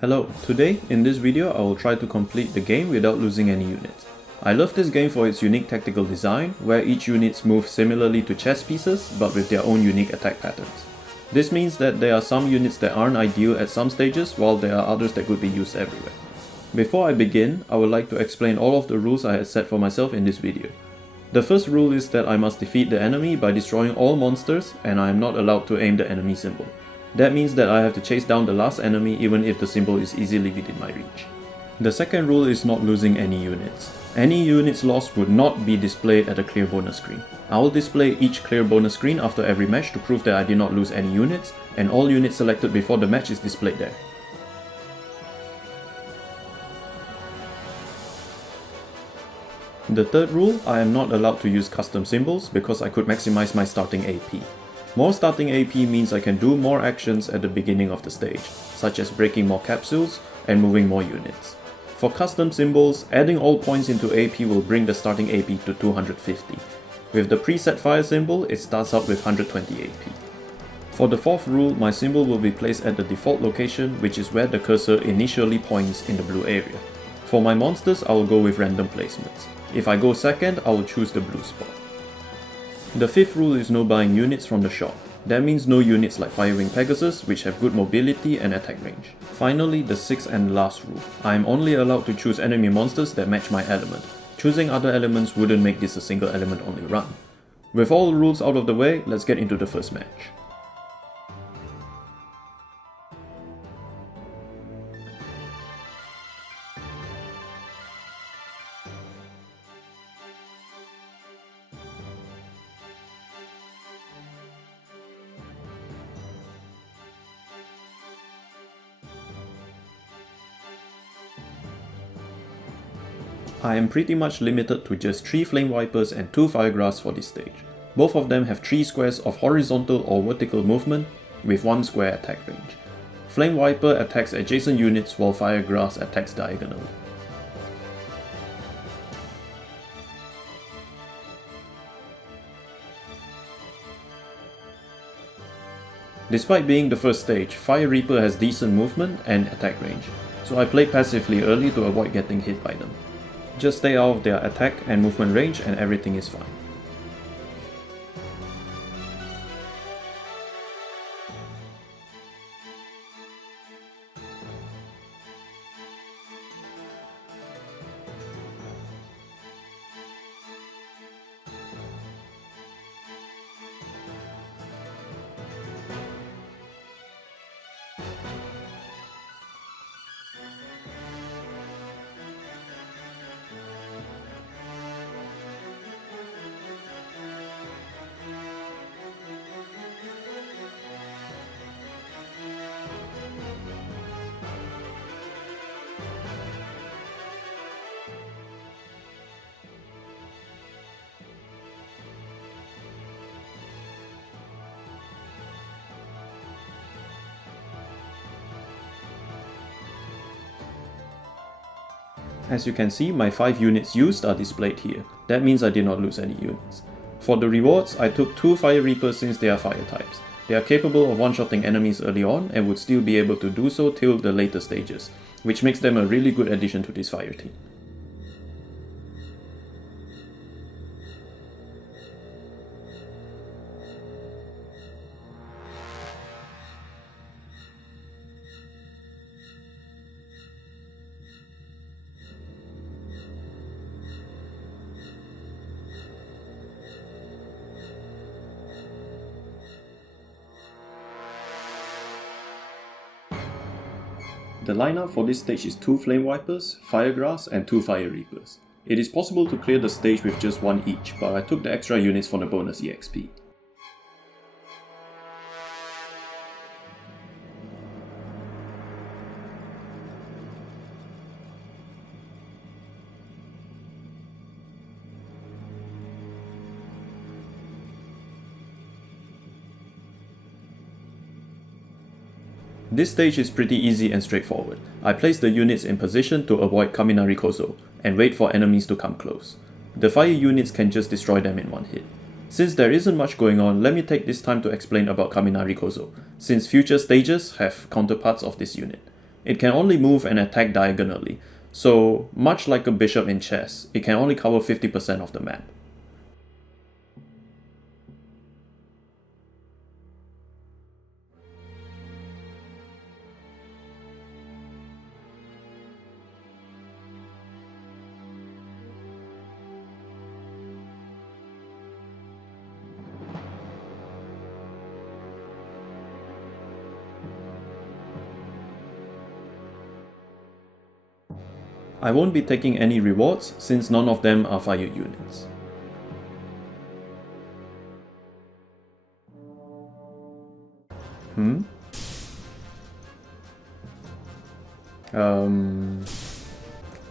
Hello, today in this video I will try to complete the game without losing any units. I love this game for its unique tactical design, where each units move similarly to chess pieces but with their own unique attack patterns. This means that there are some units that aren't ideal at some stages, while there are others that could be used everywhere. Before I begin, I would like to explain all of the rules I had set for myself in this video. The first rule is that I must defeat the enemy by destroying all monsters, and I am not allowed to aim the enemy symbol. That means that I have to chase down the last enemy even if the symbol is easily within my reach. The second rule is not losing any units. Any units lost would not be displayed at a clear bonus screen. I will display each clear bonus screen after every match to prove that I did not lose any units, and all units selected before the match is displayed there. The third rule, I am not allowed to use custom symbols because I could maximize my starting AP. More starting AP means I can do more actions at the beginning of the stage, such as breaking more capsules and moving more units. For custom symbols, adding all points into AP will bring the starting AP to 250. With the preset fire symbol, it starts out with 120 AP. For the fourth rule, my symbol will be placed at the default location, which is where the cursor initially points in the blue area. For my monsters, I will go with random placements. If I go second, I will choose the blue spot. The fifth rule is no buying units from the shop. That means no units like Firewing Pegasus, which have good mobility and attack range. Finally, the sixth and last rule. I am only allowed to choose enemy monsters that match my element. Choosing other elements wouldn't make this a single element only run. With all the rules out of the way, let's get into the first match. I am pretty much limited to just 3 Flame Vipers and 2 Firegrass for this stage. Both of them have 3 squares of horizontal or vertical movement with 1 square attack range. Flame Viper attacks adjacent units while Firegrass attacks diagonally. Despite being the first stage, Fire Reaper has decent movement and attack range, so I played passively early to avoid getting hit by them. Just stay out of their attack and movement range and everything is fine. As you can see, my 5 units used are displayed here. That means I did not lose any units. For the rewards, I took 2 Fire Reapers since they are fire types. They are capable of one-shotting enemies early on and would still be able to do so till the later stages, which makes them a really good addition to this fire team. The lineup for this stage is 2 Flame Vipers, Firegrass and 2 Fire Reapers. It is possible to clear the stage with just 1 each, but I took the extra units for the bonus EXP. This stage is pretty easy and straightforward. I place the units in position to avoid Kaminari Kozo, and wait for enemies to come close. The fire units can just destroy them in one hit. Since there isn't much going on, let me take this time to explain about Kaminari Kozo, since future stages have counterparts of this unit. It can only move and attack diagonally, so much like a bishop in chess, it can only cover 50% of the map. I won't be taking any rewards since none of them are fire units.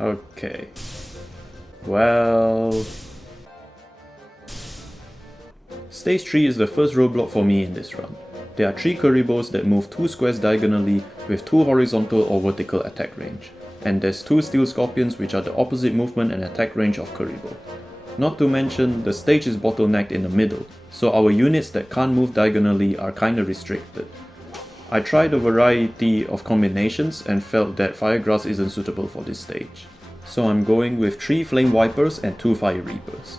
Okay. Well... Stage 3 is the first roadblock for me in this run. There are 3 Kuribos that move 2 squares diagonally with 2 horizontal or vertical attack range. And there's 2 Steel Scorpions which are the opposite movement and attack range of Kuribo. Not to mention, the stage is bottlenecked in the middle, so our units that can't move diagonally are kinda restricted. I tried a variety of combinations and felt that Firegrass isn't suitable for this stage. So I'm going with 3 Flame Vipers and 2 Fire Reapers.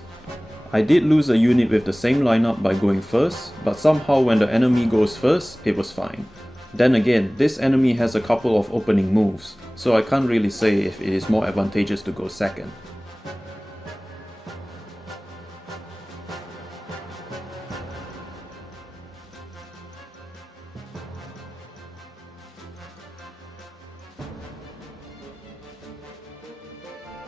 I did lose a unit with the same lineup by going first, but somehow when the enemy goes first, it was fine. Then again, this enemy has a couple of opening moves, so I can't really say if it is more advantageous to go second.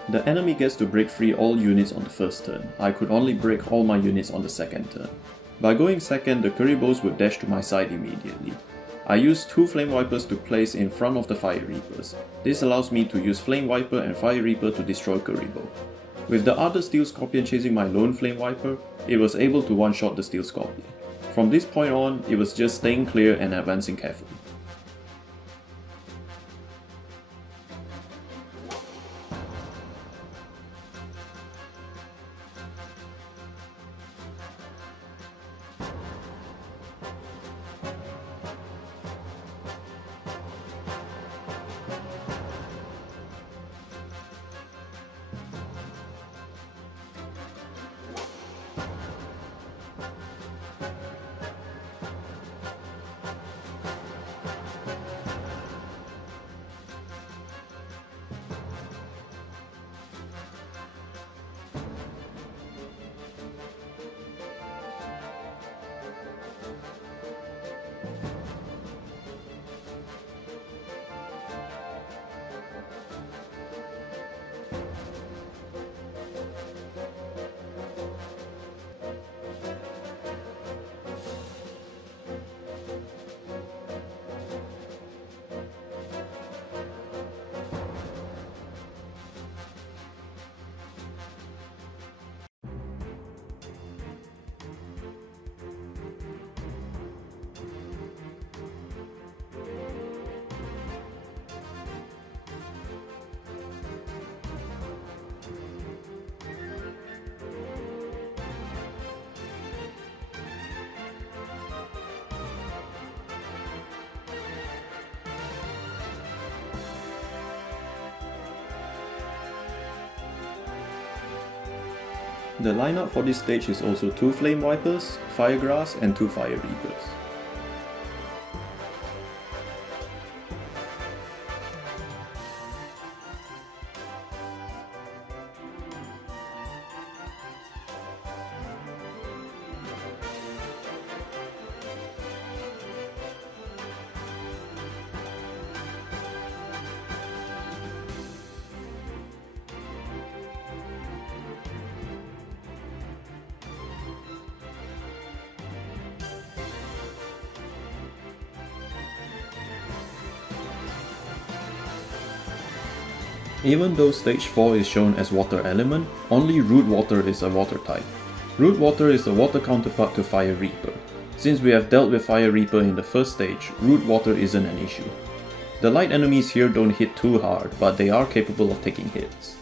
The enemy gets to break free all units on the first turn. I could only break all my units on the second turn. By going second, the Kuribos would dash to my side immediately. I used 2 Flame Vipers to place in front of the Fire Reapers. This allows me to use Flame Viper and Fire Reaper to destroy Kuribo. With the other Steel Scorpion chasing my lone Flame Viper, it was able to one-shot the Steel Scorpion. From this point on, it was just staying clear and advancing carefully. The lineup for this stage is also 2 Flame Vipers, Firegrass and 2 Fire Reapers. Even though stage 4 is shown as water element, only Root Water is a water type. Root Water is the water counterpart to Fire Reaper. Since we have dealt with Fire Reaper in the first stage, Root Water isn't an issue. The light enemies here don't hit too hard, but they are capable of taking hits.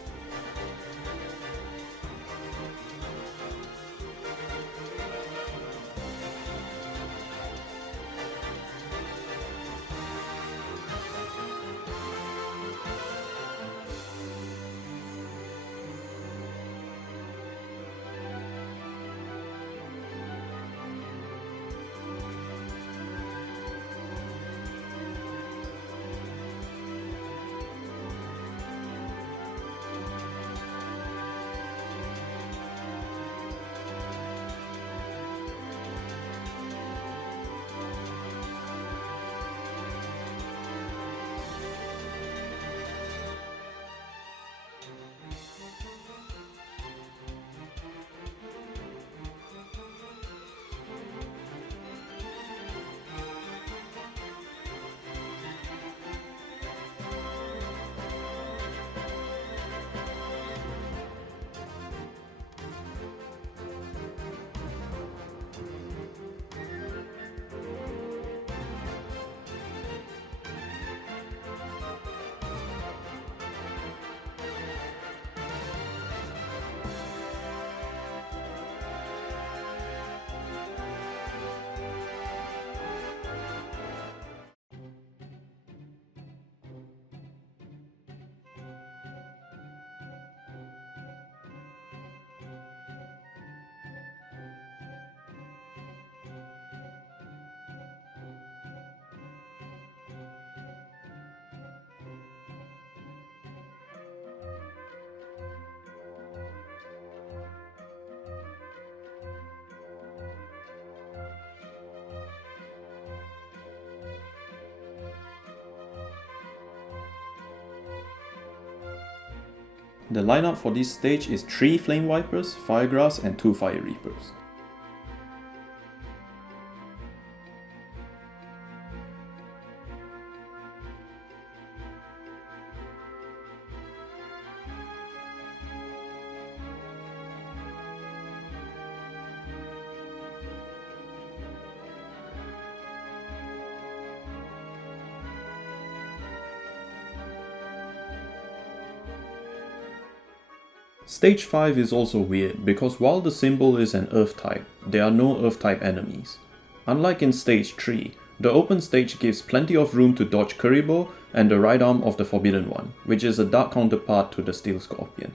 The lineup for this stage is 3 Flame Vipers, Fire Grass and 2 Fire Reapers. Stage 5 is also weird because while the symbol is an Earth type, there are no Earth type enemies. Unlike in Stage 3, the open stage gives plenty of room to dodge Kuriboh and the right arm of the Forbidden One, which is a dark counterpart to the Steel Scorpion.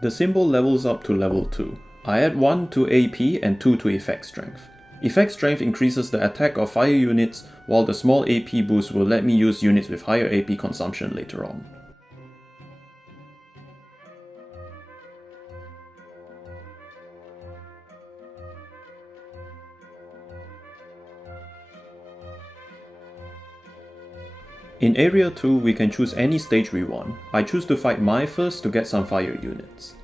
The symbol levels up to level 2. I add 1 to AP and 2 to effect strength. Effect strength increases the attack of fire units, while the small AP boost will let me use units with higher AP consumption later on. In Area 2, we can choose any stage we want. I choose to fight Mai first to get some fire units.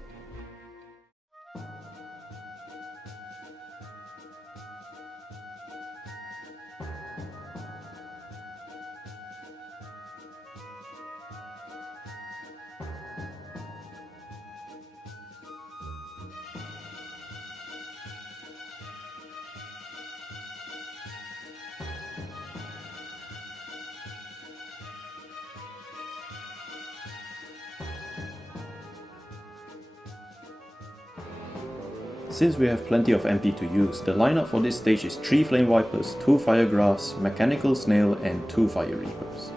Since we have plenty of MP to use, the lineup for this stage is 3 Flame Vipers, 2 Fire Grass, Mechanical Snail and 2 Fire Reapers.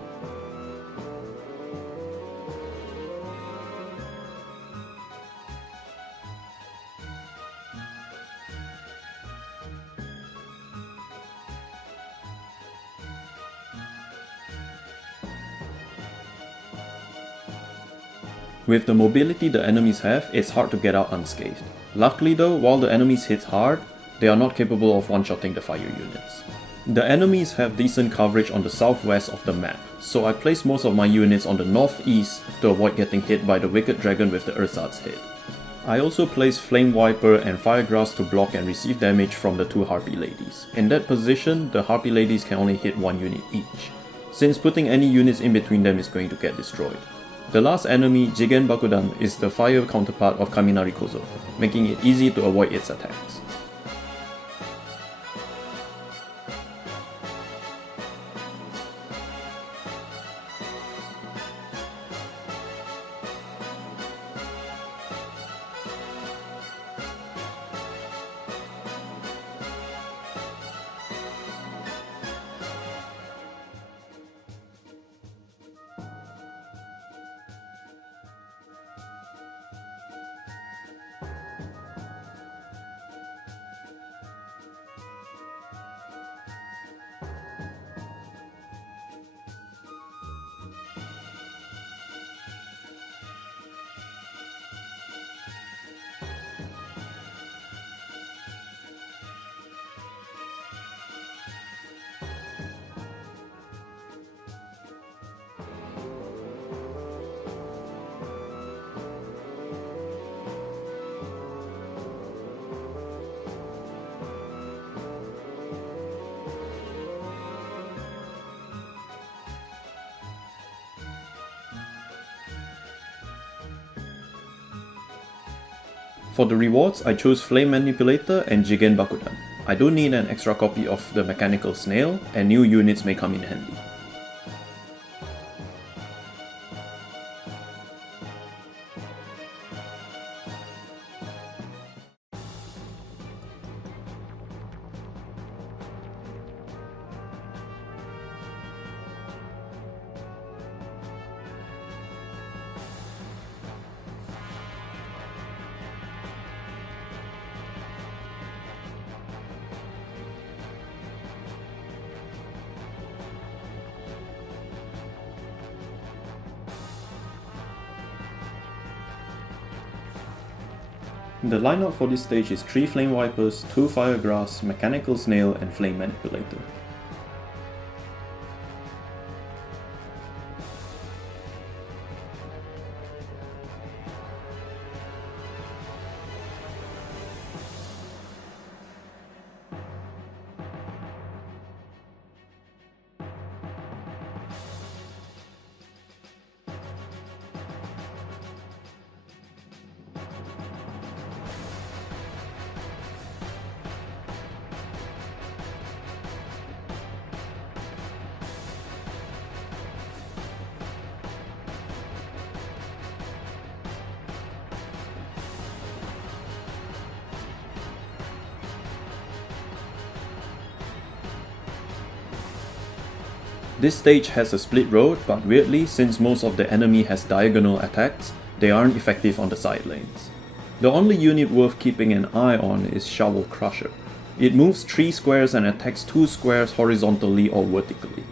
With the mobility the enemies have, it's hard to get out unscathed. Luckily though, while the enemies hit hard, they are not capable of one-shotting the fire units. The enemies have decent coverage on the southwest of the map, so I place most of my units on the northeast to avoid getting hit by the Wicked Dragon with the Ersatz head. I also place Flame Viper and Fire Grass to block and receive damage from the 2 Harpy Ladies. In that position, the Harpy Ladies can only hit 1 unit each, since putting any units in between them is going to get destroyed. The last enemy, Jigen Bakudan, is the fire counterpart of Kaminari Kozo, making it easy to avoid its attacks. For the rewards, I chose Flame Manipulator and Jigen Bakudan. I don't need an extra copy of the Mechanical Snail, and new units may come in handy. The lineup for this stage is 3 Flame Vipers, 2 Fire Grass, Mechanical Snail and Flame Manipulator. This stage has a split road, but weirdly, since most of the enemy has diagonal attacks, they aren't effective on the side lanes. The only unit worth keeping an eye on is Shovel Crusher. It moves 3 squares and attacks 2 squares horizontally or vertically.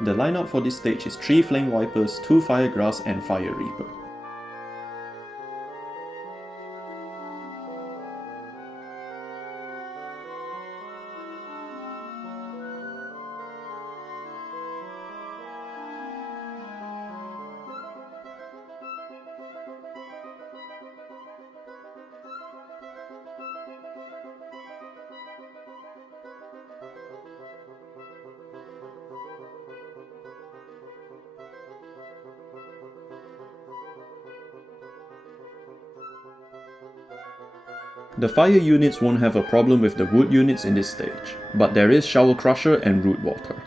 The lineup for this stage is 3 Flame Vipers, 2 Fire Grass and Fire Reaper. The fire units won't have a problem with the wood units in this stage, but there is Shovel Crusher and Root Water.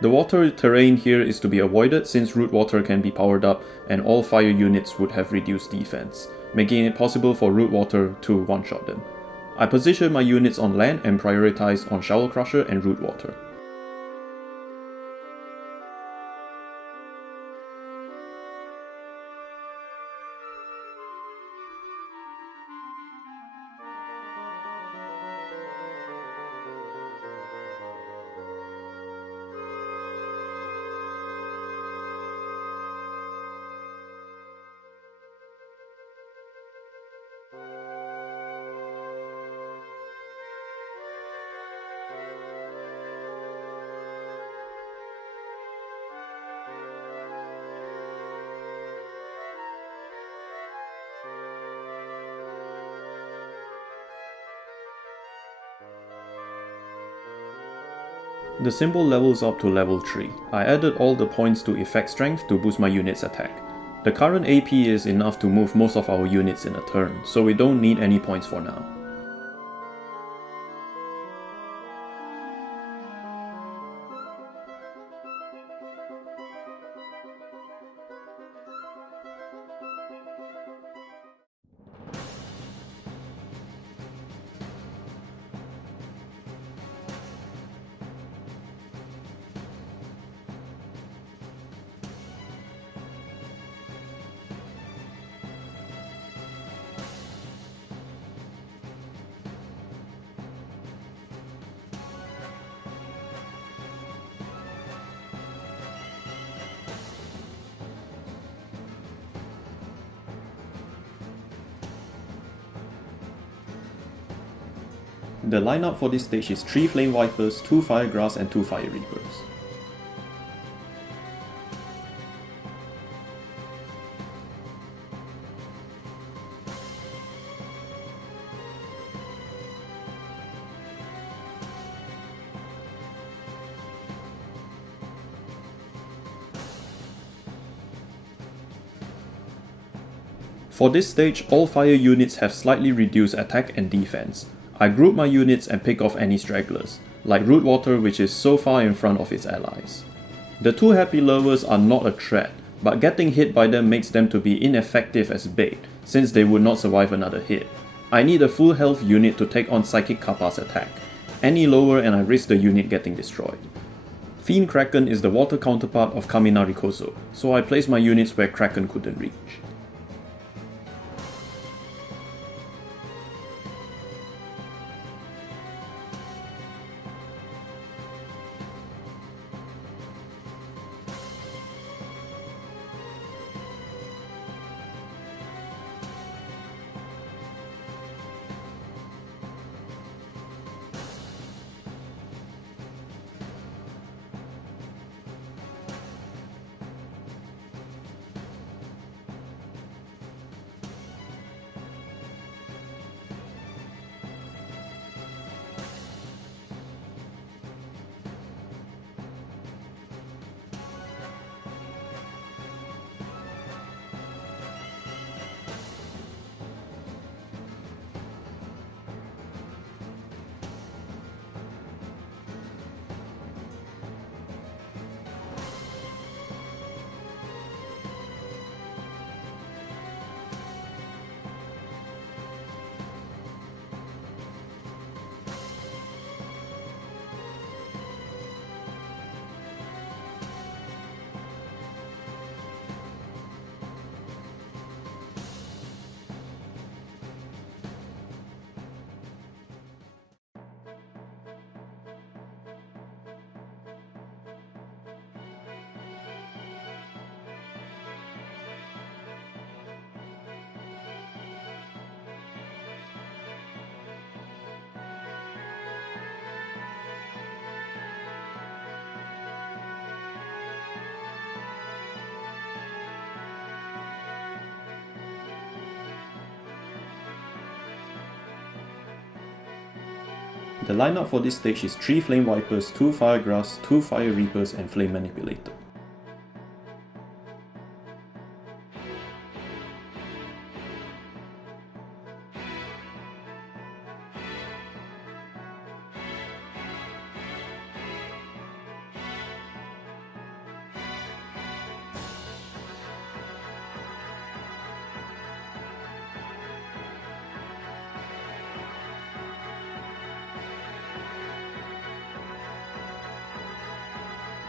The water terrain here is to be avoided since Root Water can be powered up and all fire units would have reduced defense, making it possible for Root Water to one-shot them. I position my units on land and prioritize on Shovel Crusher and Root Water. The symbol levels up to level 3. I added all the points to effect strength to boost my unit's attack. The current AP is enough to move most of our units in a turn, so we don't need any points for now. The lineup for this stage is 3 Flame Vipers, 2 Fire Grass and 2 Fire Reapers. For this stage, all fire units have slightly reduced attack and defense. I group my units and pick off any stragglers, like Rootwater which is so far in front of its allies. The 2 Happy Lovers are not a threat, but getting hit by them makes them to be ineffective as bait, since they would not survive another hit. I need a full health unit to take on Psychic Kappa's attack. Any lower and I risk the unit getting destroyed. Fiend Kraken is the water counterpart of Kaminari Koso, so I place my units where Kraken couldn't reach. The lineup for this stage is 3 Flame Vipers, 2 Fire Grass, 2 Fire Reapers and Flame Manipulator.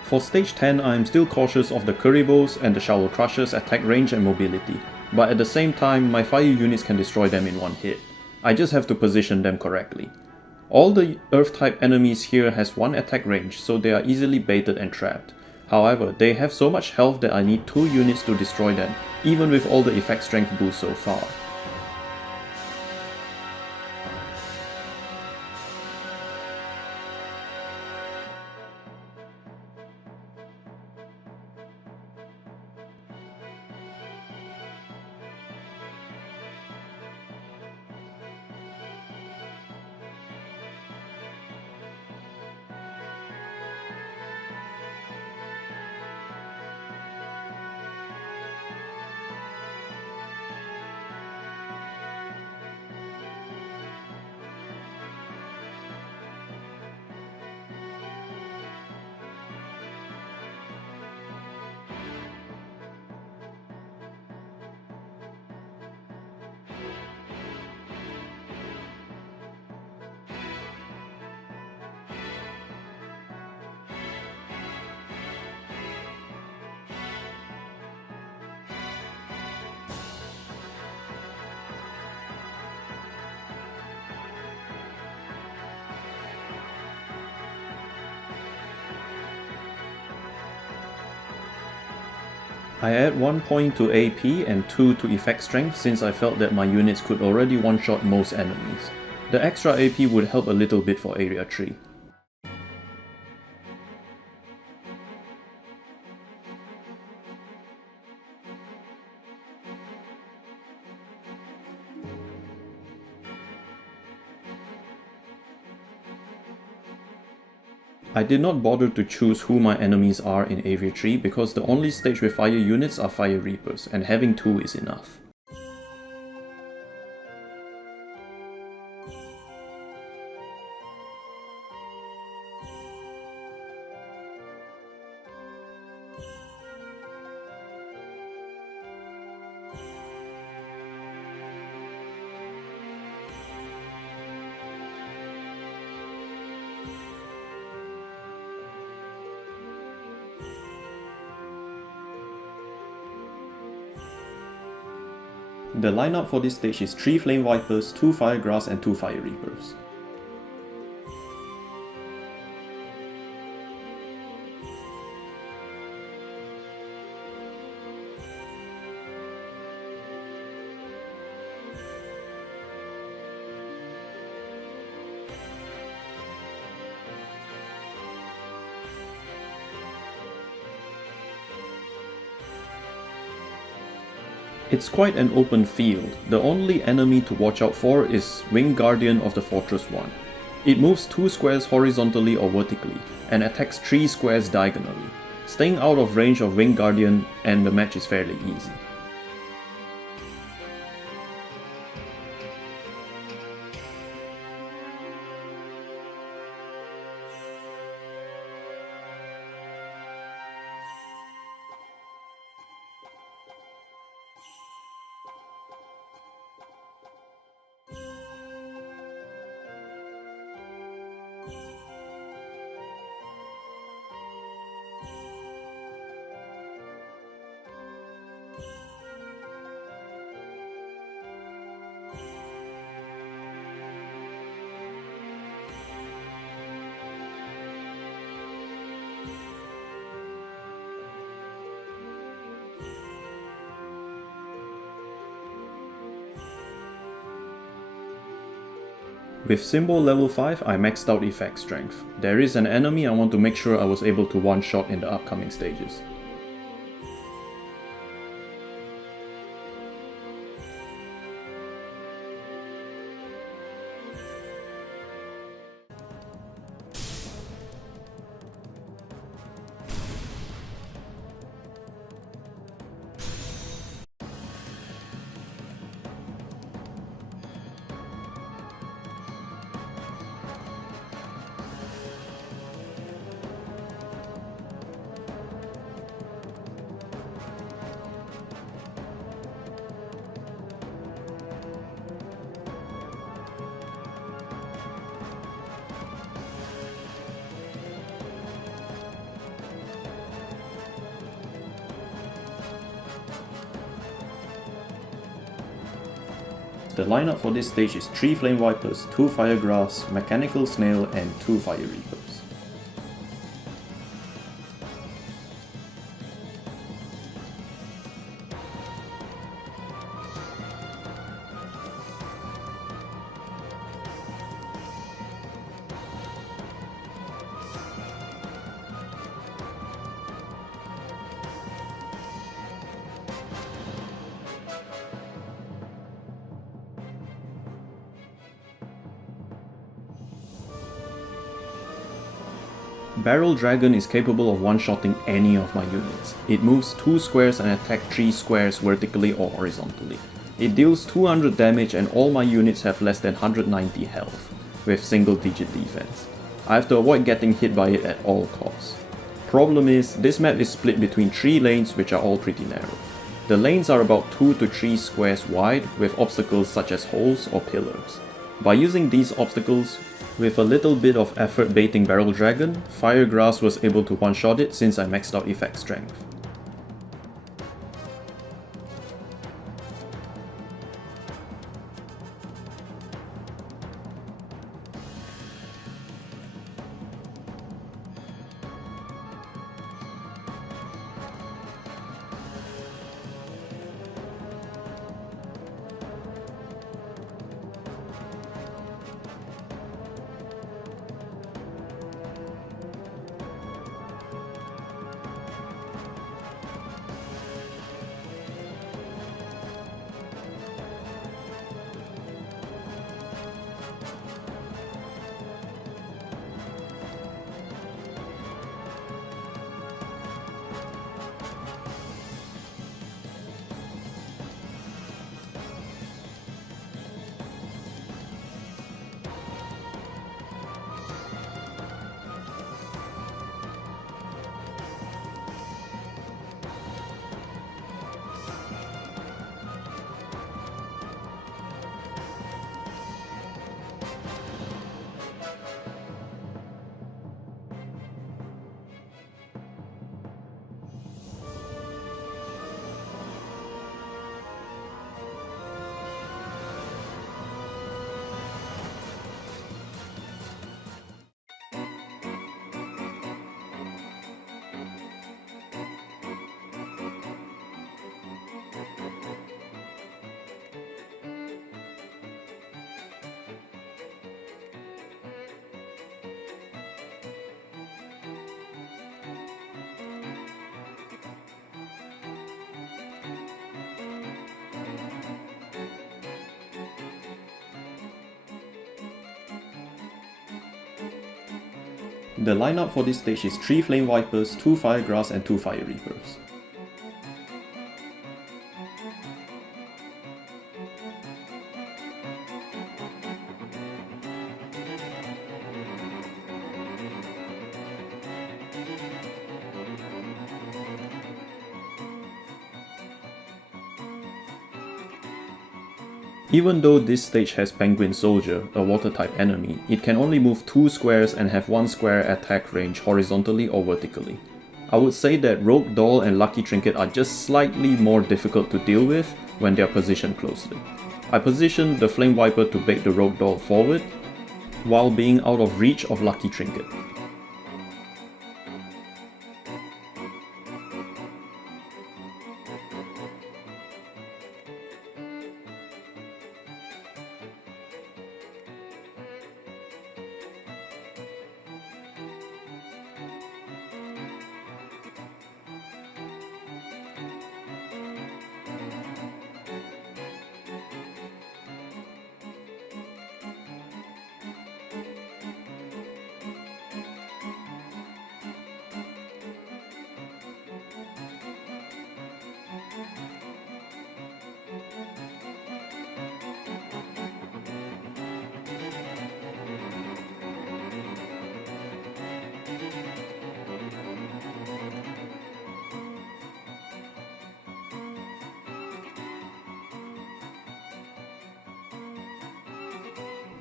For stage 10 I am still cautious of the Kuribos and the Shower Crushers attack range and mobility, but at the same time my fire units can destroy them in one hit. I just have to position them correctly. All the earth type enemies here has 1 attack range, so they are easily baited and trapped. However, they have so much health that I need 2 units to destroy them, even with all the effect strength boosts so far. I add 1 point to AP and 2 to effect strength since I felt that my units could already one-shot most enemies. The extra AP would help a little bit for area 3. I did not bother to choose who my enemies are in Area 3 because the only stage with fire units are Fire Reapers, and having 2 is enough. The lineup for this stage is 3 Flame Vipers, 2 Fire Grass and 2 Fire Reapers. It's quite an open field. The only enemy to watch out for is Winged Guardian of the Fortress 1. It moves 2 squares horizontally or vertically, and attacks 3 squares diagonally, staying out of range of Winged Guardian, and the match is fairly easy. With Symbol level 5, I maxed out effect strength. There is an enemy I want to make sure I was able to one-shot in the upcoming stages. The lineup for this stage is 3 Flame Vipers, 2 Fire Grass, Mechanical Snail and 2 Fire Reapers. Barrel Dragon is capable of one-shotting any of my units. It moves 2 squares and attacks 3 squares vertically or horizontally. It deals 200 damage and all my units have less than 190 health, with single-digit defense. I have to avoid getting hit by it at all costs. Problem is, this map is split between 3 lanes which are all pretty narrow. The lanes are about 2 to 3 squares wide with obstacles such as holes or pillars. By using these obstacles, with a little bit of effort baiting Barrel Dragon, Fire Grass was able to one-shot it since I maxed out effect strength. The lineup for this stage is 3 Flame Vipers, 2 Fire Grass and 2 Fire Reapers. Even though this stage has Penguin Soldier, a water type enemy, it can only move 2 squares and have 1 square attack range horizontally or vertically. I would say that Rogue Doll and Lucky Trinket are just slightly more difficult to deal with when they are positioned closely. I positioned the Flame Viper to bait the Rogue Doll forward, while being out of reach of Lucky Trinket.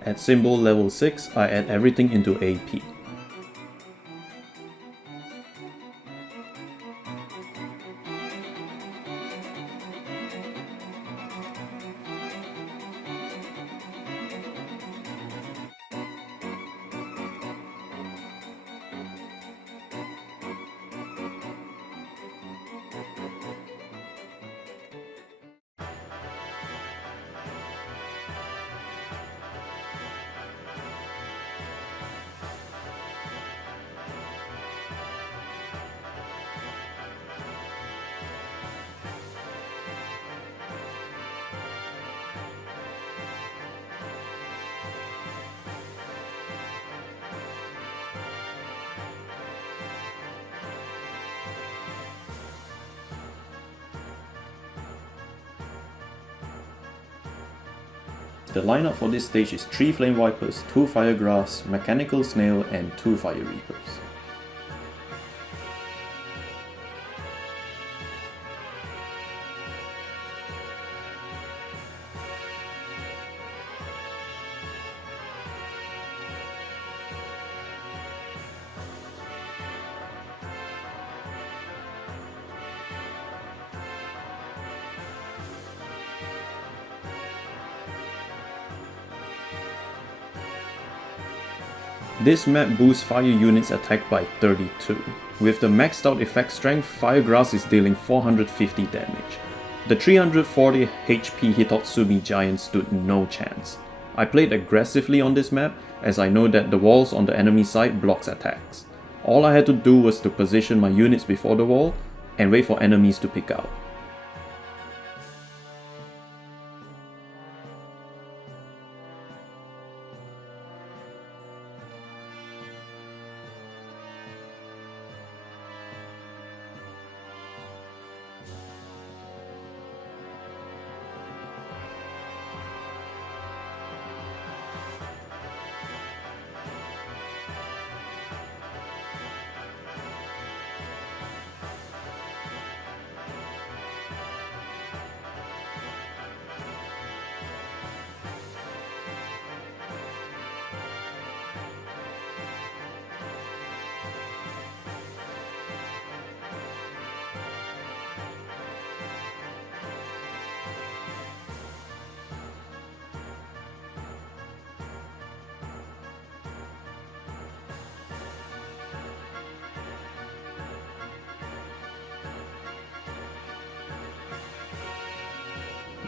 At symbol level 6, I add everything into AP. The lineup for this stage is 3 Flame Vipers, 2 Fire Grass, Mechanical Snail and 2 Fire Reapers. This map boosts fire units attack by 32. With the maxed out effect strength, Fire Grass is dealing 450 damage. The 340 HP Hitotsumi giant stood no chance. I played aggressively on this map as I know that the walls on the enemy side blocks attacks. All I had to do was to position my units before the wall and wait for enemies to pick out.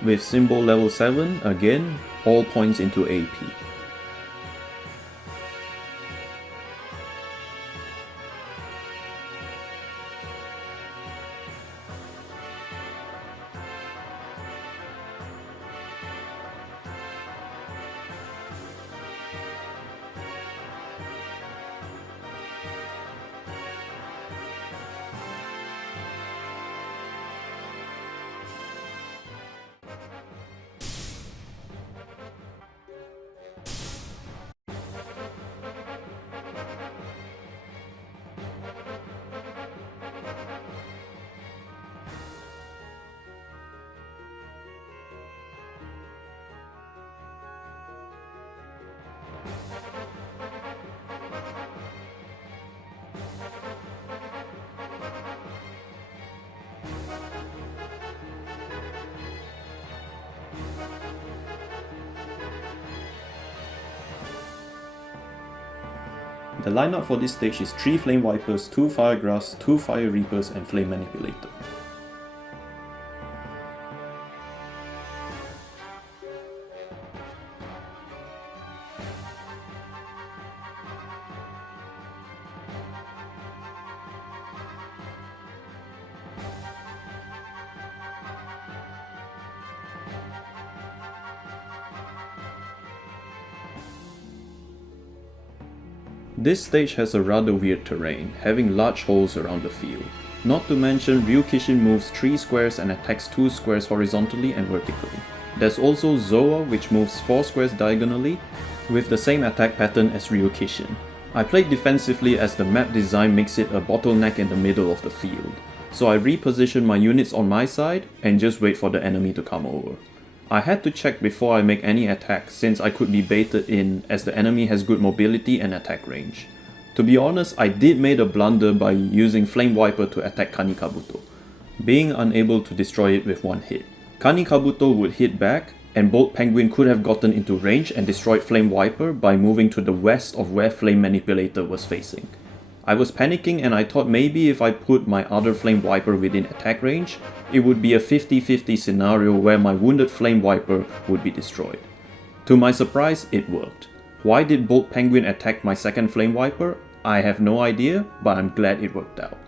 With symbol level 7, again, all points into AP. The lineup for this stage is 3 Flame Vipers, 2 Fire Grass, 2 Fire Reapers and Flame Manipulator. This stage has a rather weird terrain, having large holes around the field. Not to mention, Ryukishin moves 3 squares and attacks 2 squares horizontally and vertically. There's also Zoa, which moves 4 squares diagonally, with the same attack pattern as Ryukishin. I played defensively as the map design makes it a bottleneck in the middle of the field, so I reposition my units on my side and just wait for the enemy to come over. I had to check before I make any attack since I could be baited in as the enemy has good mobility and attack range. To be honest, I did make a blunder by using Flame Viper to attack Kanikabuto, being unable to destroy it with one hit. Kanikabuto would hit back, and Bolt Penguin could have gotten into range and destroyed Flame Viper by moving to the west of where Flame Manipulator was facing. I was panicking and I thought maybe if I put my other Flame Viper within attack range, it would be a 50-50 scenario where my wounded Flame Viper would be destroyed. To my surprise, it worked. Why did Bolt Penguin attack my second Flame Viper? I have no idea, but I'm glad it worked out.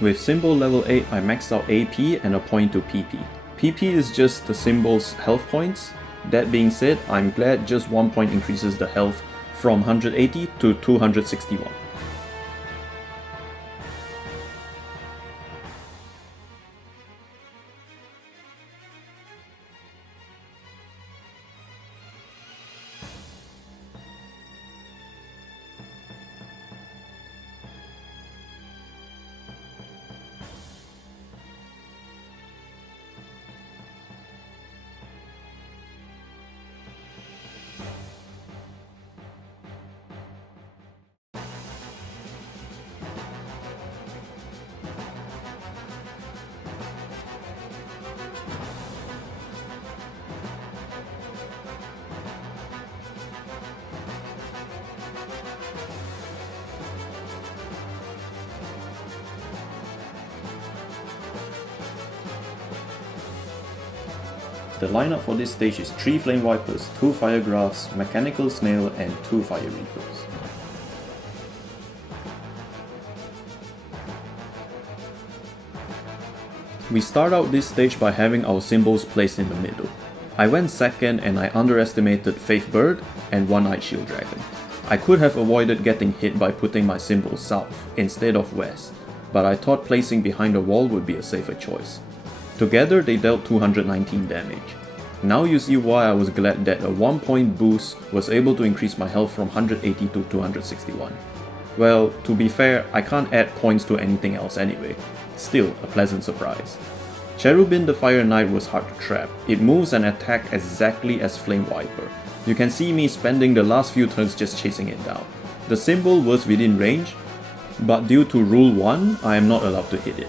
With symbol level 8, I maxed out AP and a point to PP. PP is just the symbol's health points. That being said, I'm glad just 1 point increases the health from 180 to 261. The lineup for this stage is 3 Flame Vipers, 2 Fire Grass, Mechanical Snail and 2 Fire Reapers. We start out this stage by having our symbols placed in the middle. I went second and I underestimated Faith Bird and One-Eyed Shield Dragon. I could have avoided getting hit by putting my symbols south instead of west, but I thought placing behind a wall would be a safer choice. Together they dealt 219 damage. Now you see why I was glad that a 1 point boost was able to increase my health from 180 to 261. Well, to be fair, I can't add points to anything else anyway. Still, a pleasant surprise. Cherubin the Fire Knight was hard to trap. It moves and attacks exactly as Flame Viper. You can see me spending the last few turns just chasing it down. The symbol was within range, but due to Rule 1, I am not allowed to hit it.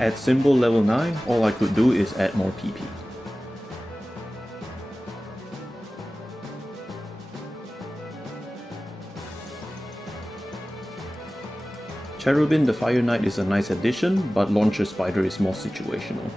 At symbol level 9, all I could do is add more PP. Cherubin the Fire Knight is a nice addition, but Launcher Spider is more situational.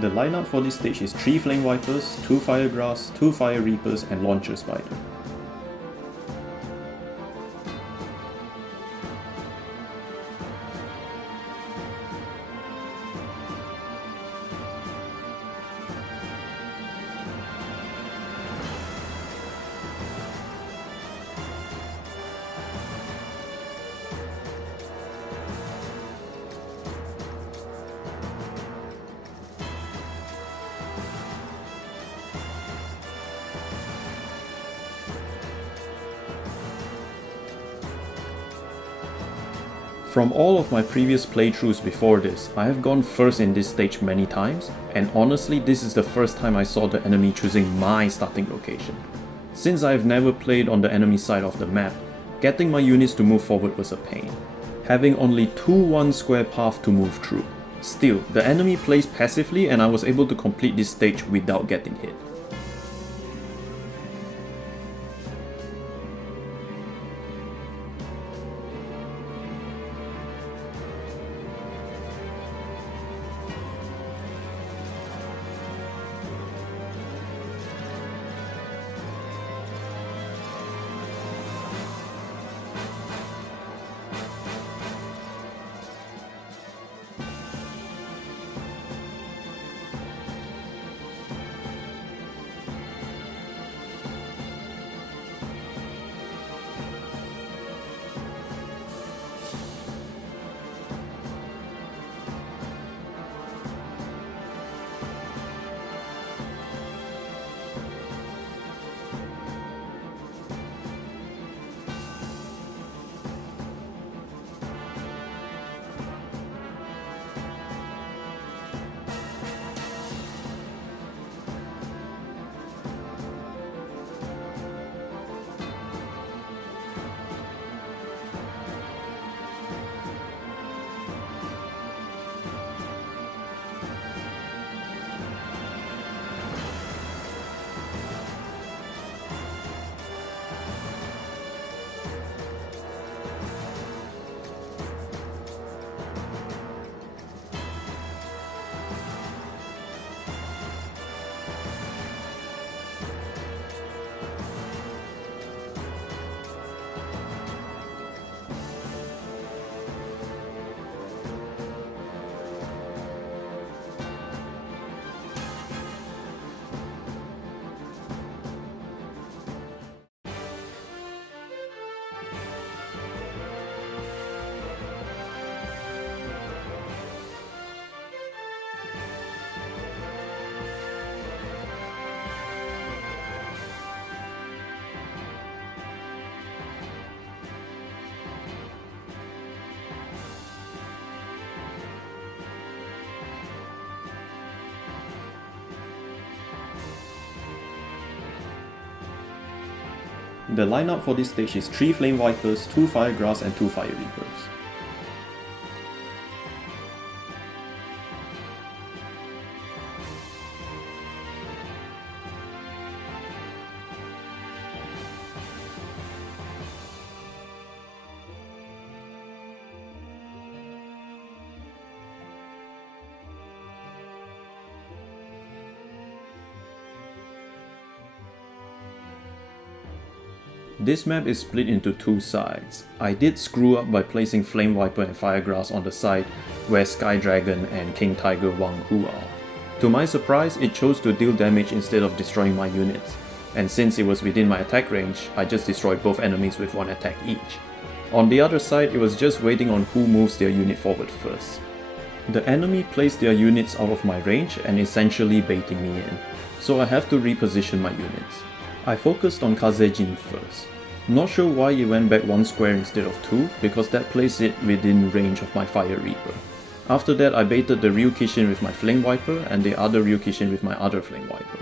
The lineup for this stage is 3 Flame Vipers, 2 Fire Grass, 2 Fire Reapers and Launcher Spider. From all of my previous playthroughs before this, I have gone first in this stage many times, and honestly this is the first time I saw the enemy choosing my starting location. Since I have never played on the enemy side of the map, getting my units to move forward was a pain, having only 2 1 square paths to move through. Still, the enemy plays passively and I was able to complete this stage without getting hit. The lineup for this stage is 3 Flame Vipers, 2 Fire Grass and 2 Fire Reapers. This map is split into 2 sides. I did screw up by placing Flame Viper and Fire Grass on the side where Sky Dragon and King Tiger Wang Hu are. To my surprise, it chose to deal damage instead of destroying my units. and since it was within my attack range, I just destroyed both enemies with one attack each. On the other side, it was just waiting on who moves their unit forward first. The enemy placed their units out of my range and essentially baiting me in, so I have to reposition my units. I focused on Kazejin first. Not sure why it went back 1 square instead of 2, because that placed it within range of my Fire Reaper. After that, I baited the Ryukishin with my Flame Wiper and the other Ryukishin with my other Flame Wiper.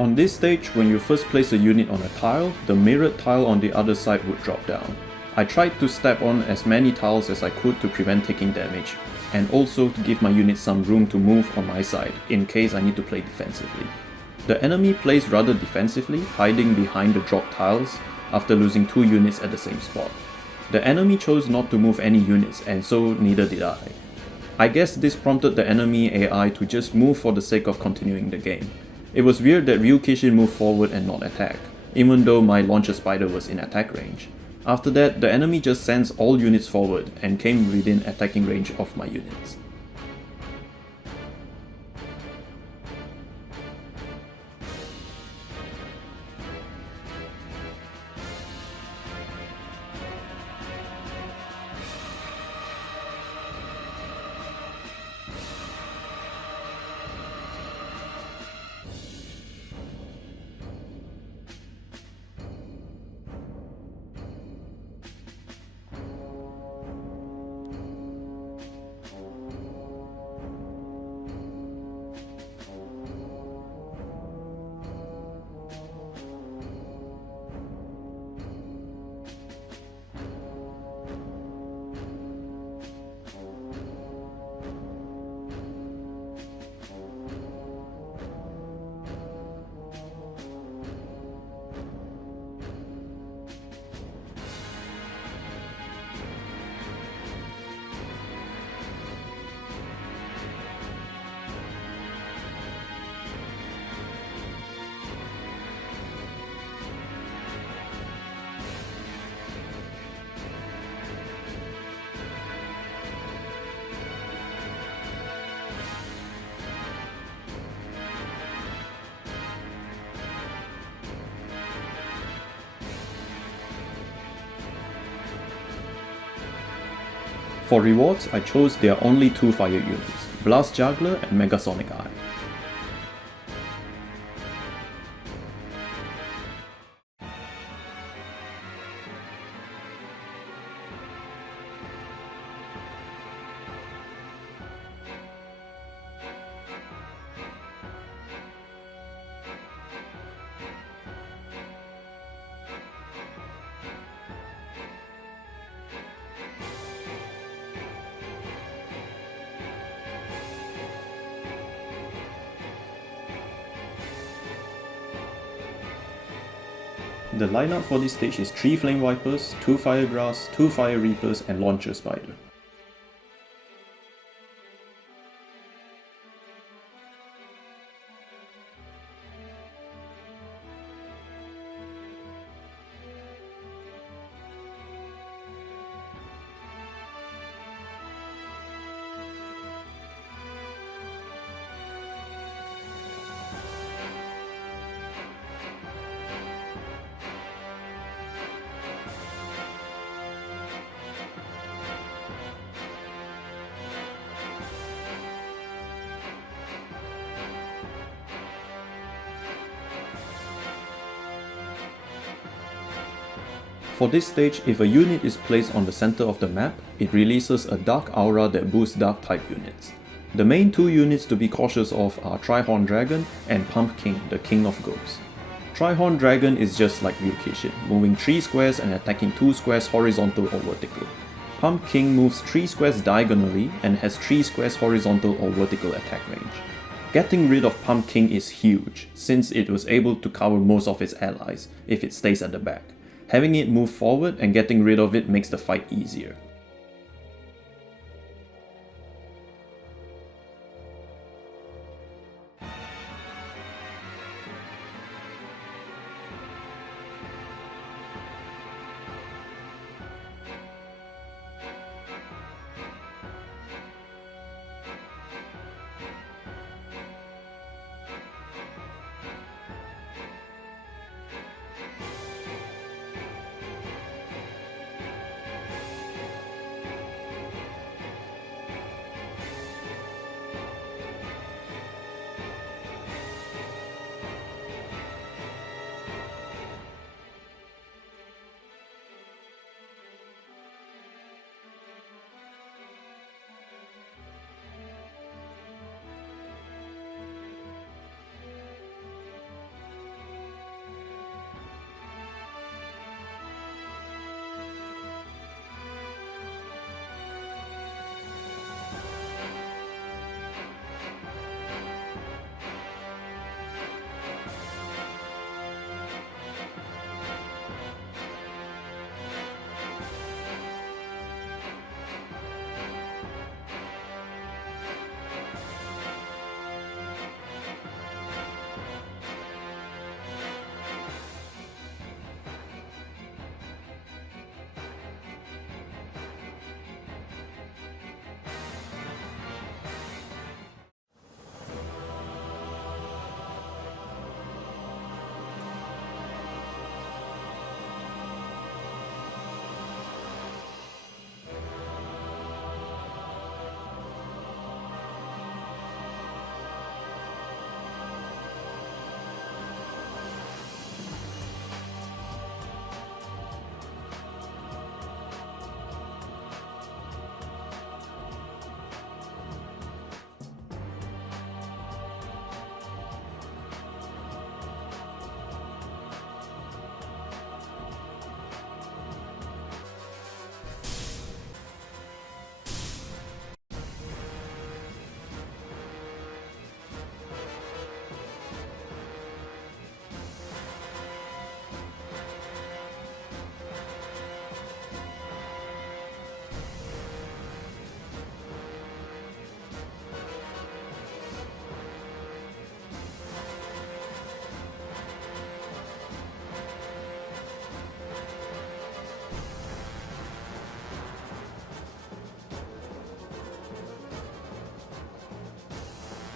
On this stage, when you first place a unit on a tile, the mirrored tile on the other side would drop down. I tried to step on as many tiles as I could to prevent taking damage, and also to give my units some room to move on my side, in case I need to play defensively. The enemy plays rather defensively, hiding behind the drop tiles after losing 2 units at the same spot. The enemy chose not to move any units, and so neither did I. I guess this prompted the enemy AI to just move for the sake of continuing the game. It was weird that Ryukishin moved forward and not attack, even though my Launcher Spider was in attack range. After that, the enemy just sends all units forward and came within attacking range of my units. For rewards, I chose their only 2 fire units, Blast Juggler and Mega Sonic Eye. The lineup for this stage is 3 Flame Vipers, 2 Fire Grass, 2 Fire Reapers and Launcher Spider. For this stage, if a unit is placed on the center of the map, it releases a Dark Aura that boosts Dark type units. The main 2 units to be cautious of are Trihorn Dragon and Pump King, the King of Ghosts. Trihorn Dragon is just like YuGiOh, moving 3 squares and attacking 2 squares horizontal or vertical. Pump King moves 3 squares diagonally and has 3 squares horizontal or vertical attack range. Getting rid of Pump King is huge, since it was able to cover most of its allies if it stays at the back. Having it move forward and getting rid of it makes the fight easier.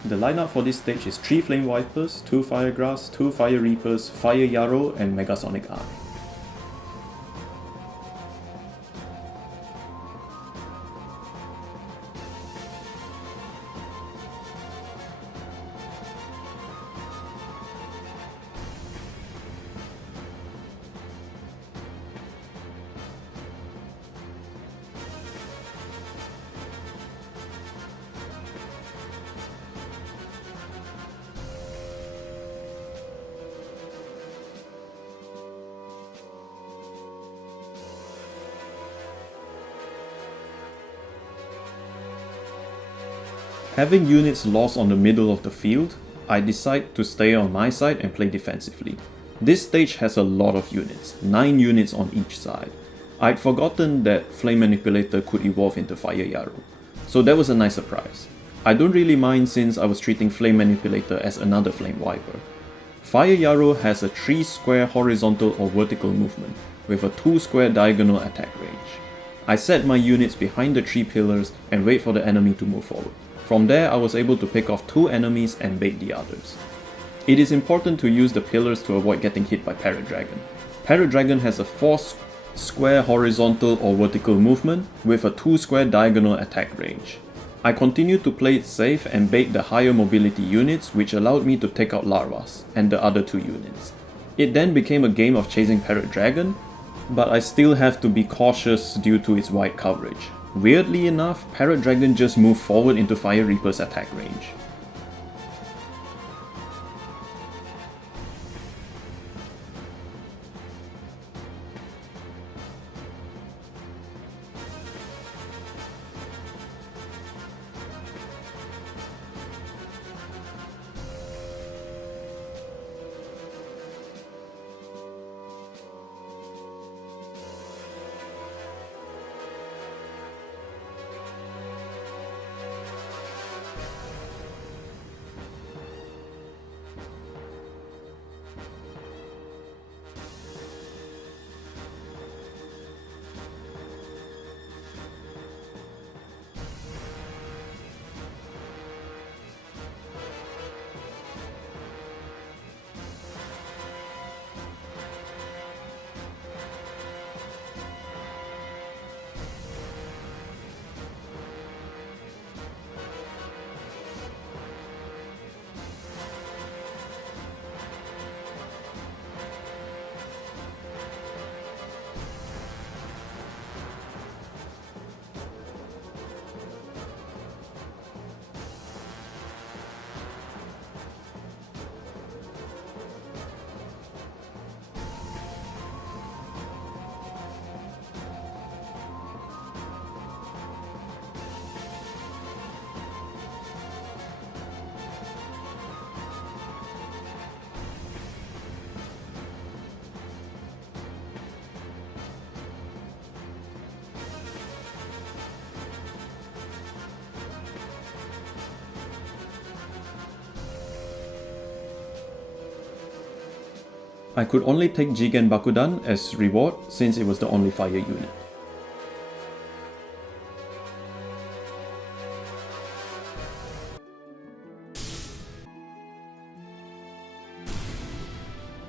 The lineup for this stage is 3 Flame Vipers, 2 Fire Grass, 2 Fire Reapers, Fire Yarrow and Mega Sonic Eye. Having units lost on the middle of the field, I decide to stay on my side and play defensively. This stage has a lot of units, 9 units on each side. I'd forgotten that Flame Manipulator could evolve into Fire Yarrow, so that was a nice surprise. I don't really mind since I was treating Flame Manipulator as another Flame Wiper. Fire Yarrow has a 3 square horizontal or vertical movement, with a 2 square diagonal attack range. I set my units behind the 3 pillars and wait for the enemy to move forward. From there I was able to pick off 2 enemies and bait the others. It is important to use the pillars to avoid getting hit by Parrot Dragon. Parrot Dragon has a 4 square horizontal or vertical movement with a 2 square diagonal attack range. I continued to play it safe and bait the higher mobility units, which allowed me to take out Larvas and the other 2 units. It then became a game of chasing Parrot Dragon, but I still have to be cautious due to its wide coverage. Weirdly enough, Parrot Dragon just moved forward into Fire Reaper's attack range. I could only take Jigen Bakudan as reward since it was the only fire unit.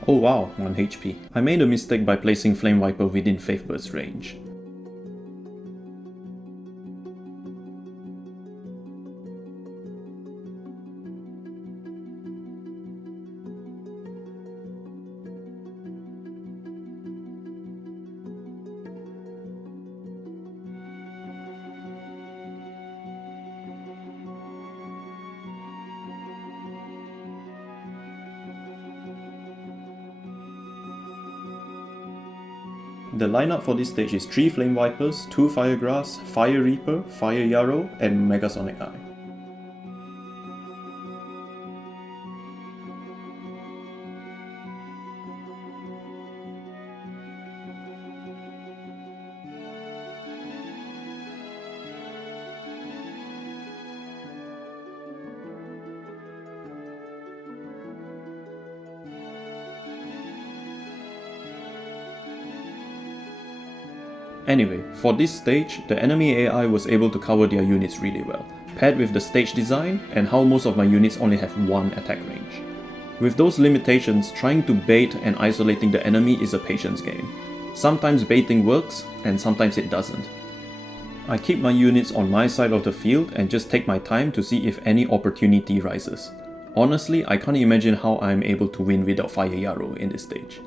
Oh wow, 1 HP. I made a mistake by placing Flame Viper within Faithbird's range. The lineup for this stage is 3 Flame Vipers, 2 Fire Grass, Fire Reaper, Fire Yarrow, and Megasonic Eye. Anyway, for this stage, the enemy AI was able to cover their units really well, paired with the stage design and how most of my units only have 1 attack range. With those limitations, trying to bait and isolating the enemy is a patience game. Sometimes baiting works, and sometimes it doesn't. I keep my units on my side of the field and just take my time to see if any opportunity rises. Honestly, I can't imagine how I am able to win without Fire Yarrow in this stage.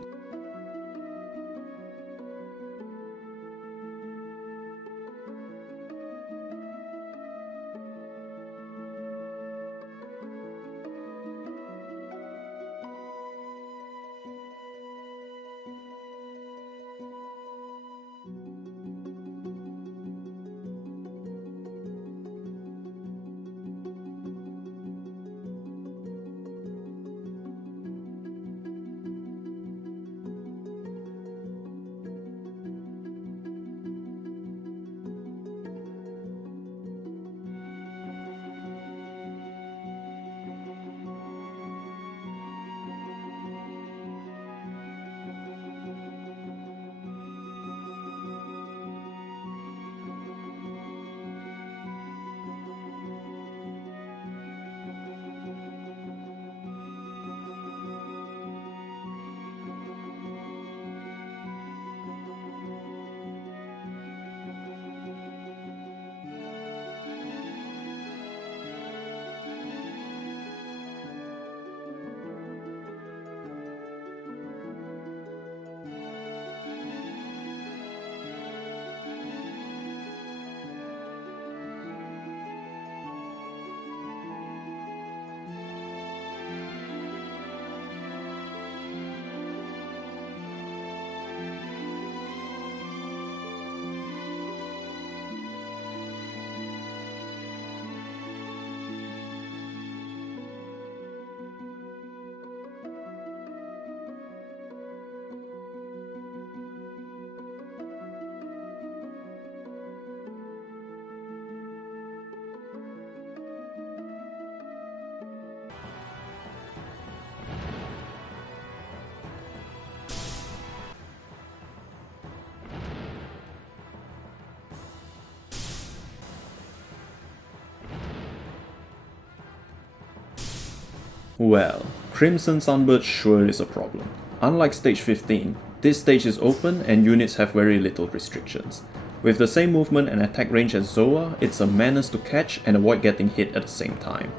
Well, Crimson Sunbird sure is a problem. Unlike stage 15, this stage is open and units have very little restrictions. With the same movement and attack range as Zoa, it's a menace to catch and avoid getting hit at the same time.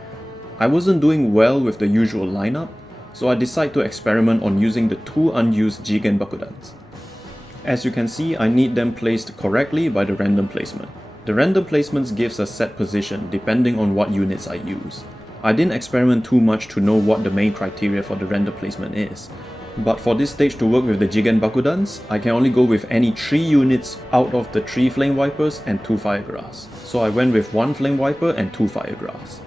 I wasn't doing well with the usual lineup, so I decided to experiment on using the 2 unused Jigen Bakudans. As you can see, I need them placed correctly by the random placement. The random placements gives a set position depending on what units I use. I didn't experiment too much to know what the main criteria for the random placement is. But for this stage to work with the Jigen Bakudans, I can only go with any 3 units out of the 3 Flame Vipers and 2 Fire Grass. So I went with 1 Flame Viper and 2 Fire Grass.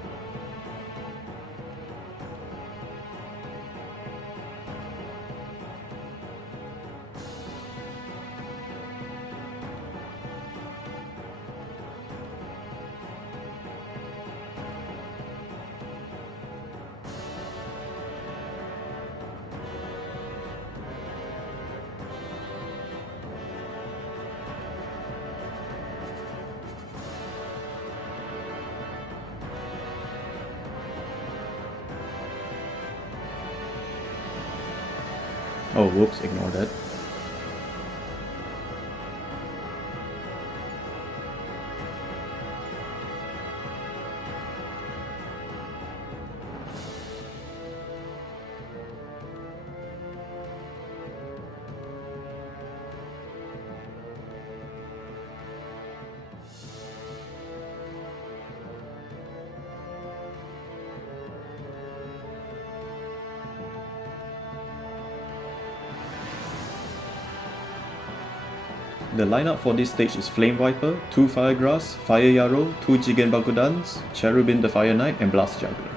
Oh whoops, ignore that. The lineup for this stage is Flame Viper, 2 Fire Grass, Fire Yarrow, 2 Jigen Bakudans, Cherubin the Fire Knight, and Blast Juggler.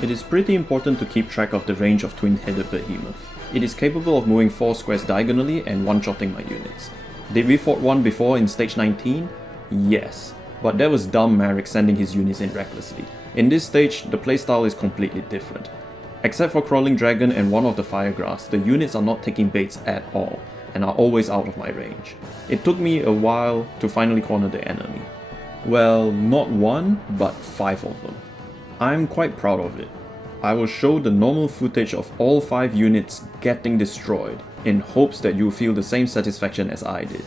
It is pretty important to keep track of the range of Twin-Headed Behemoth. It is capable of moving 4 squares diagonally and one-shotting my units. Did we fought one before in stage 19? Yes, but that was dumb Marik sending his units in recklessly. In this stage, the playstyle is completely different. Except for Crawling Dragon and one of the Fire Grass, the units are not taking baits at all, and are always out of my range. It took me a while to finally corner the enemy. Well, not one, but 5 of them. I'm quite proud of it. I will show the normal footage of all 5 units getting destroyed, in hopes that you feel the same satisfaction as I did.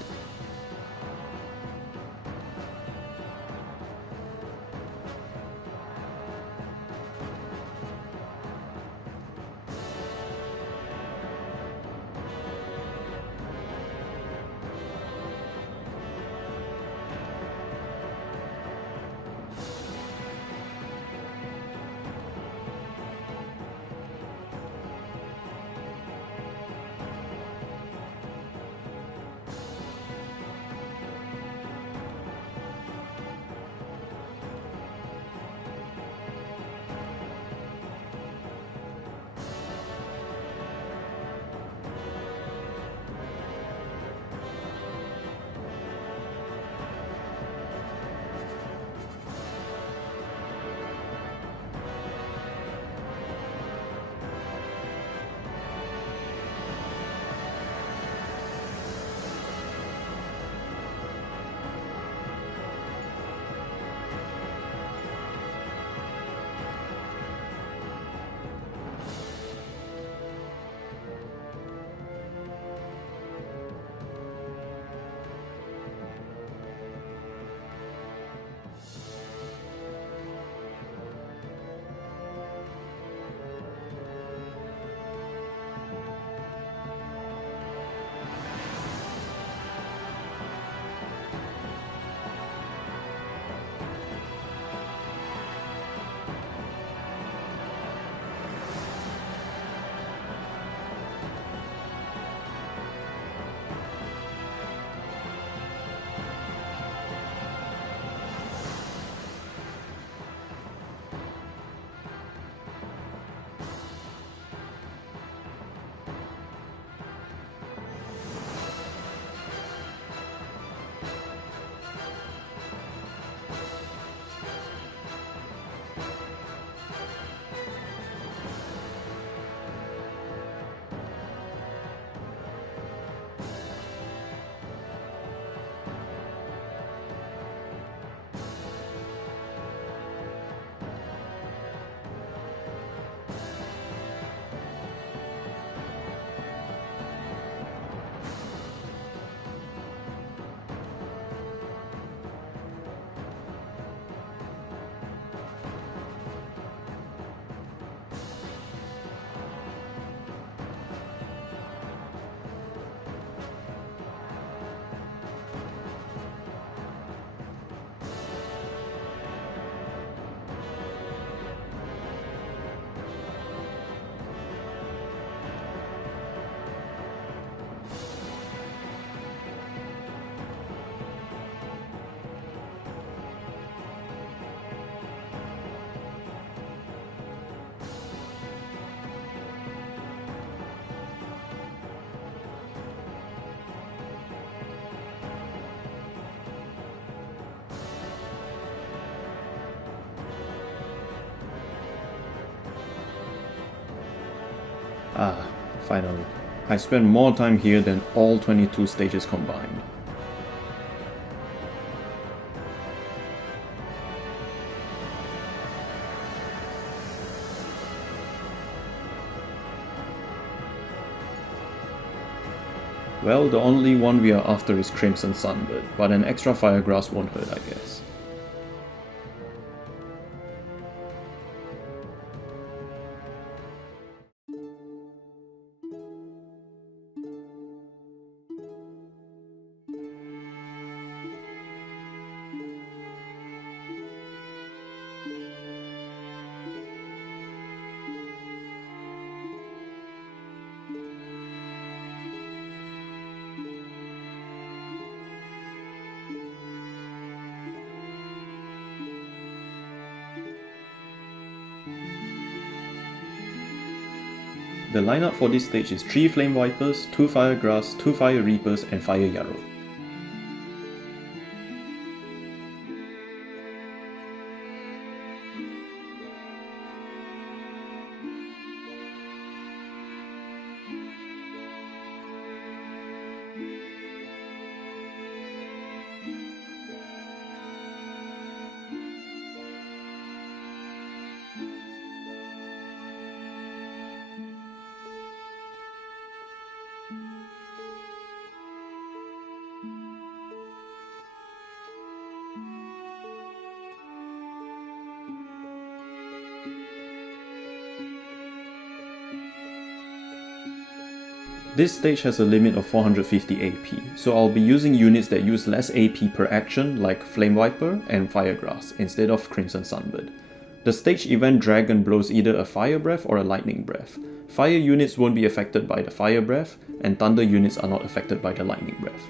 Ah, finally. I spent more time here than all 22 stages combined. Well, the only one we are after is Crimson Sunbird, but an extra Fire Grass won't hurt, I guess. The lineup for this stage is 3 Flame Vipers, 2 Fire Grass, 2 Fire Reapers and Fire Yarrow. This stage has a limit of 450 AP, so I'll be using units that use less AP per action like Flame Viper and Fire Grass instead of Crimson Sunbird. The stage event Dragon blows either a Fire Breath or a Lightning Breath. Fire units won't be affected by the Fire Breath, and Thunder units are not affected by the Lightning Breath.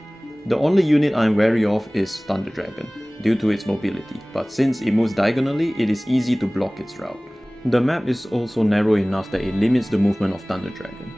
The only unit I'm wary of is Thunder Dragon, due to its mobility, but since it moves diagonally, it is easy to block its route. The map is also narrow enough that it limits the movement of Thunder Dragon.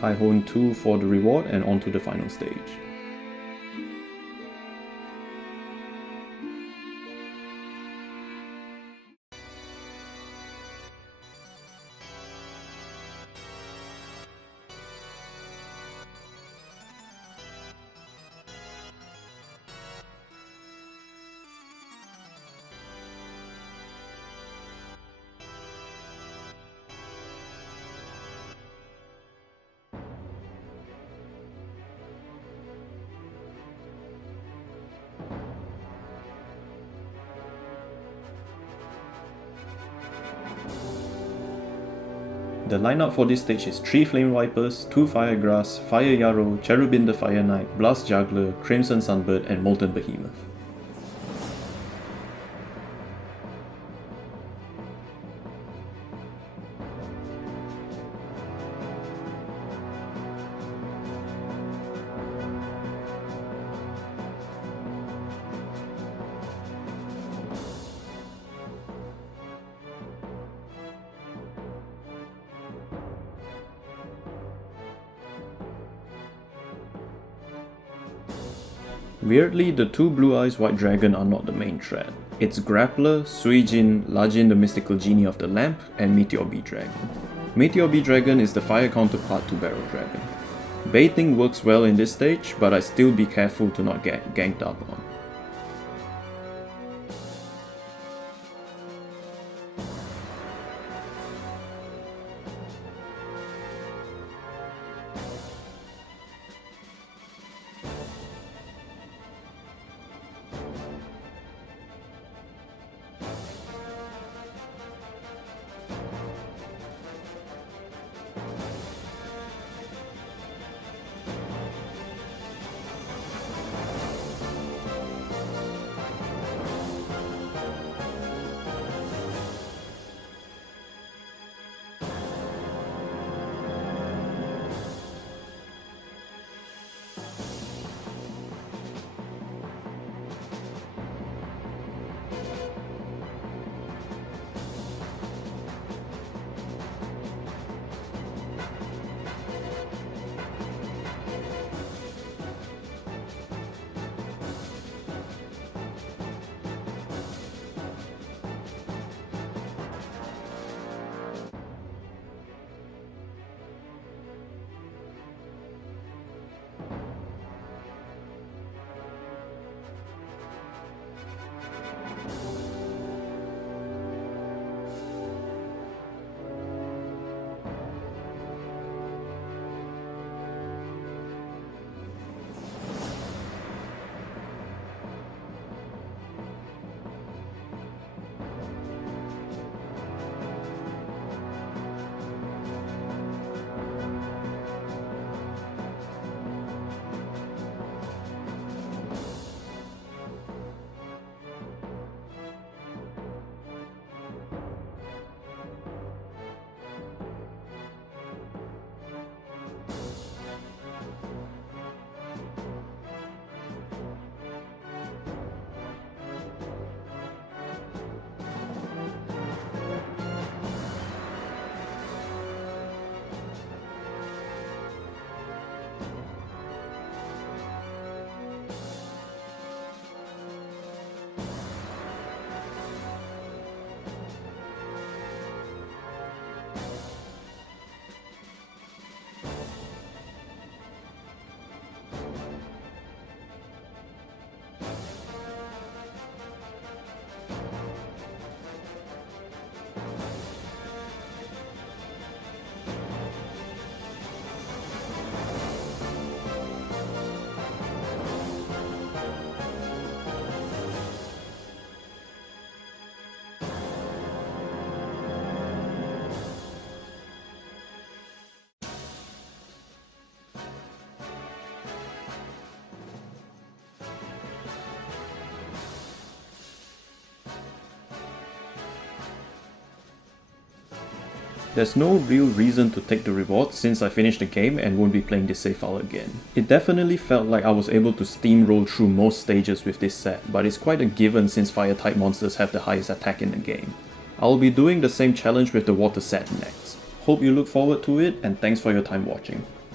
Typhoon 2 for the reward and on to the final stage. The lineup for this stage is 3 Flame Vipers, 2 Fire Grass, Fire Yarrow, Cherubin the Fire Knight, Blast Juggler, Crimson Sunbird and Molten Behemoth. Weirdly, the two Blue Eyes White Dragon are not the main threat. It's Grappler, Suijin, Lajin the Mystical Genie of the Lamp, and Meteor Bee Dragon. Meteor Bee Dragon is the fire counterpart to Barrel Dragon. Baiting works well in this stage, but I'd still be careful to not get ganked up on. There's no real reason to take the rewards since I finished the game and won't be playing this save file again. It definitely felt like I was able to steamroll through most stages with this set, but it's quite a given since fire type monsters have the highest attack in the game. I'll be doing the same challenge with the water set next. Hope you look forward to it, and thanks for your time watching.